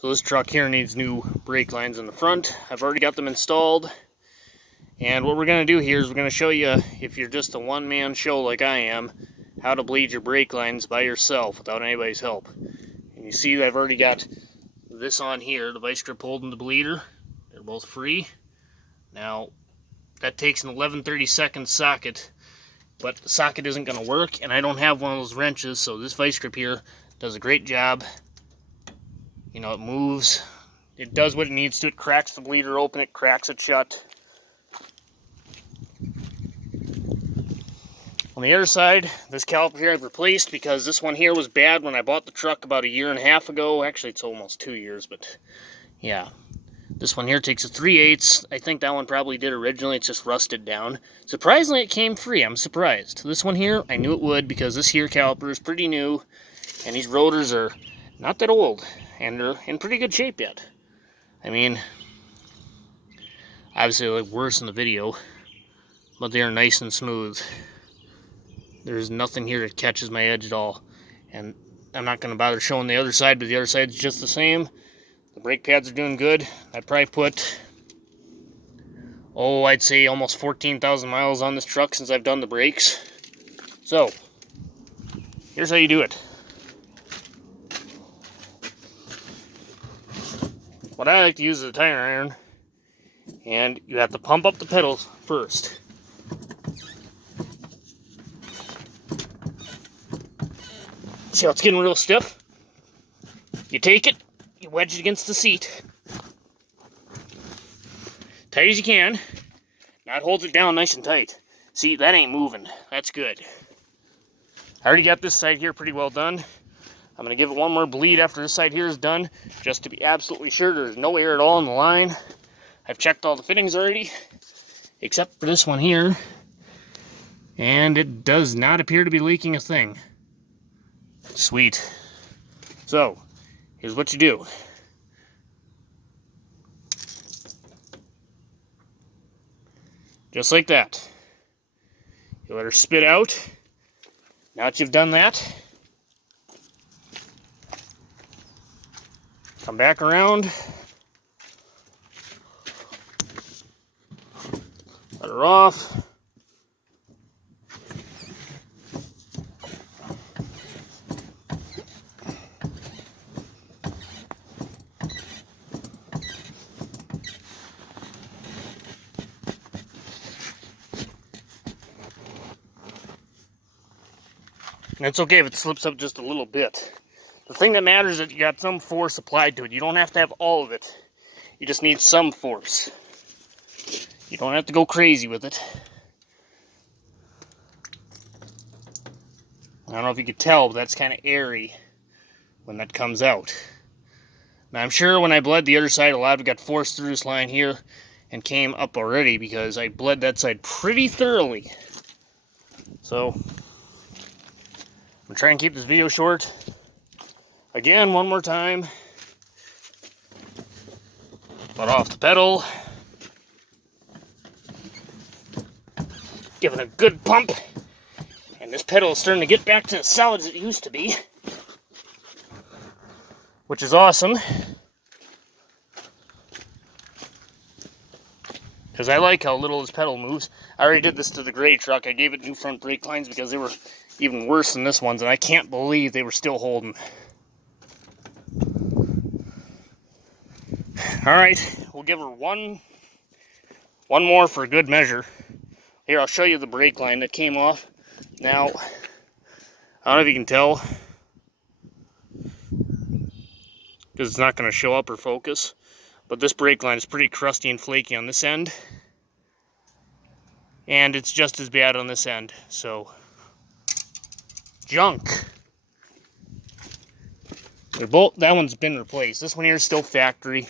So this truck here needs new brake lines in the front. I've already got them installed. And what we're going to do here is we're going to show you, if you're just a one-man show like I am, how to bleed your brake lines by yourself without anybody's help. And you see I've already got this on here, the vice grip holding the bleeder. They're both free. Now, that takes an 11/32 socket, but the socket isn't going to work, and I don't have one of those wrenches, so this vice grip here does a great job. You know, it moves, it does what it needs to, it cracks the bleeder open, it cracks it shut. On the other side, this caliper here I've replaced because this one here was bad when I bought the truck about 1.5 years ago. Actually, it's almost 2 years, but yeah. This one here takes a 3/8. I think that one probably did originally. It's just rusted down. Surprisingly, it came free. I'm surprised. This one here, I knew it would because this here caliper is pretty new, and these rotors are not that old, and they're in pretty good shape yet. I mean, obviously they look worse in the video, but they are nice and smooth. There's nothing here that catches my edge at all. And I'm not going to bother showing the other side, but the other side's just the same. The brake pads are doing good. I probably put, I'd say almost 14,000 miles on this truck since I've done the brakes. So, here's how you do it. What I like to use is a tire iron, and you have to pump up the pedals first. See how it's getting real stiff? You take it, you wedge it against the seat, tight as you can. Now it holds it down nice and tight. See, that ain't moving. That's good. I already got this side here pretty well done. I'm going to give it one more bleed after this side here is done, just to be absolutely sure there's no air at all in the line. I've checked all the fittings already, except for this one here, and it does not appear to be leaking a thing. Sweet. So, here's what you do. Just like that. You let her spit out. Now that you've done that, come back around. Let her off. And it's okay if it slips up just a little bit. The thing that matters is that you got some force applied to it. You don't have to have all of it. You just need some force. You don't have to go crazy with it. I don't know if you could tell, but that's kind of airy when that comes out. Now I'm sure when I bled the other side, a lot of it got forced through this line here and came up already because I bled that side pretty thoroughly. So, I'm trying to keep this video short. Again, one more time. Let off the pedal. Give it a good pump. And this pedal is starting to get back to as solid as it used to be, which is awesome. Because I like how little this pedal moves. I already did this to the gray truck. I gave it new front brake lines because they were even worse than this one's, and I can't believe they were still holding. Alright, we'll give her one more for good measure. Here, I'll show you the brake line that came off. Now, I don't know if you can tell, because it's not going to show up or focus, but this brake line is pretty crusty and flaky on this end, and it's just as bad on this end, so junk. They're both, that one's been replaced. This one here is still factory.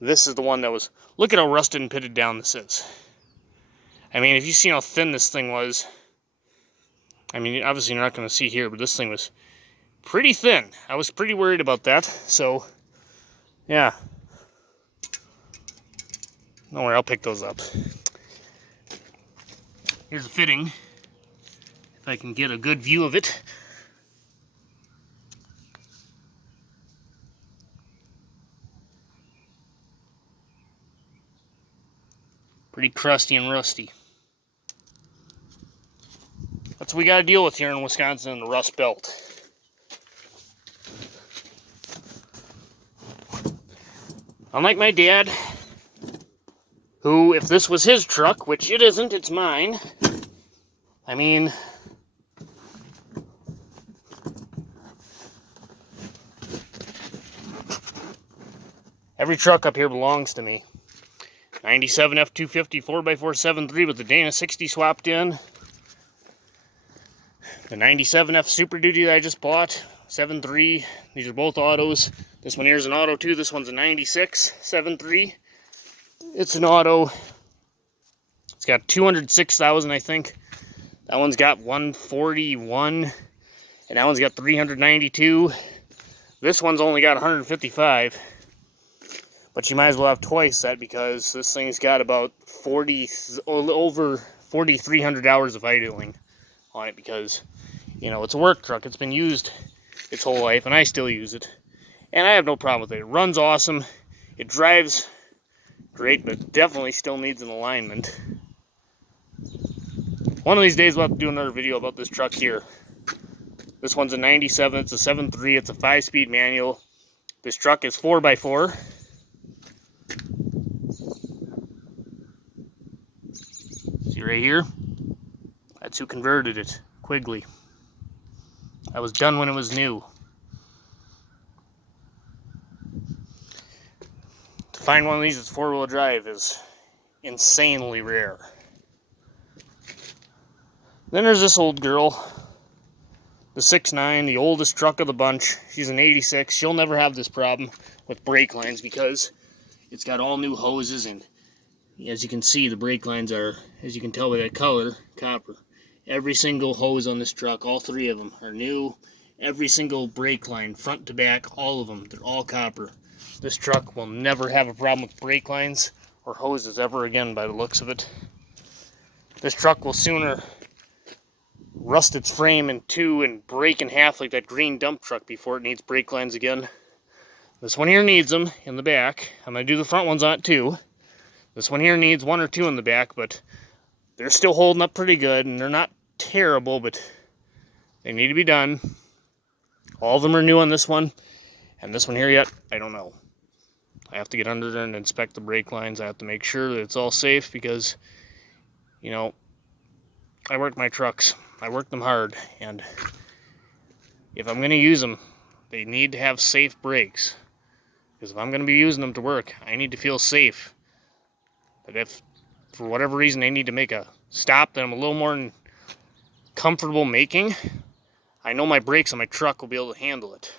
This is the one that was, look at how rusted and pitted down this is. I mean, if you see how thin this thing was, I mean, obviously you're not going to see here, but this thing was pretty thin. I was pretty worried about that, so yeah. Don't worry, I'll pick those up. Here's the fitting, if I can get a good view of it. Pretty crusty and rusty. That's what we got to deal with here in Wisconsin in the Rust Belt. Unlike my dad, who, if this was his truck, which it isn't, it's mine. I mean, every truck up here belongs to me. 97 F250 4x4 with the Dana 60 swapped in. The 97 F Super Duty that I just bought, 7.3. These are both autos. This one here is an auto too. This one's a 96 7.3. It's an auto. It's got 206,000, I think. That one's got 141, and that one's got 392. This one's only got 155. But you might as well have twice that, because this thing's got about over 4,300 hours of idling on it, because, you know, it's a work truck. It's been used its whole life, and I still use it. And I have no problem with it. It runs awesome. It drives great, but definitely still needs an alignment. One of these days we'll have to do another video about this truck here. This one's a 97, it's a 7.3, it's a 5-speed manual. This truck is 4x4. See right here? That's who converted it, Quigley. I was done when it was new. To find one of these that's 4-wheel drive is insanely rare. Then there's this old girl, the 6.9, the oldest truck of the bunch. She's an 86. She'll never have this problem with brake lines because it's got all new hoses, and as you can see, the brake lines are, as you can tell by that color, copper. Every single hose on this truck, all 3 of them, are new. Every single brake line, front to back, all of them, they're all copper. This truck will never have a problem with brake lines or hoses ever again by the looks of it. This truck will sooner rust its frame in 2 and break in half like that green dump truck before it needs brake lines again. This one here needs them in the back. I'm going to do the front ones on it too. This one here needs 1 or 2 in the back, but they're still holding up pretty good, and they're not terrible, but they need to be done. All of them are new on this one, and this one here yet, I don't know. I have to get under there and inspect the brake lines. I have to make sure that it's all safe because, you know, I work my trucks. I work them hard, and if I'm going to use them, they need to have safe brakes. Because if I'm going to be using them to work, I need to feel safe. But if, for whatever reason, they need to make a stop that I'm a little more comfortable making, I know my brakes on my truck will be able to handle it.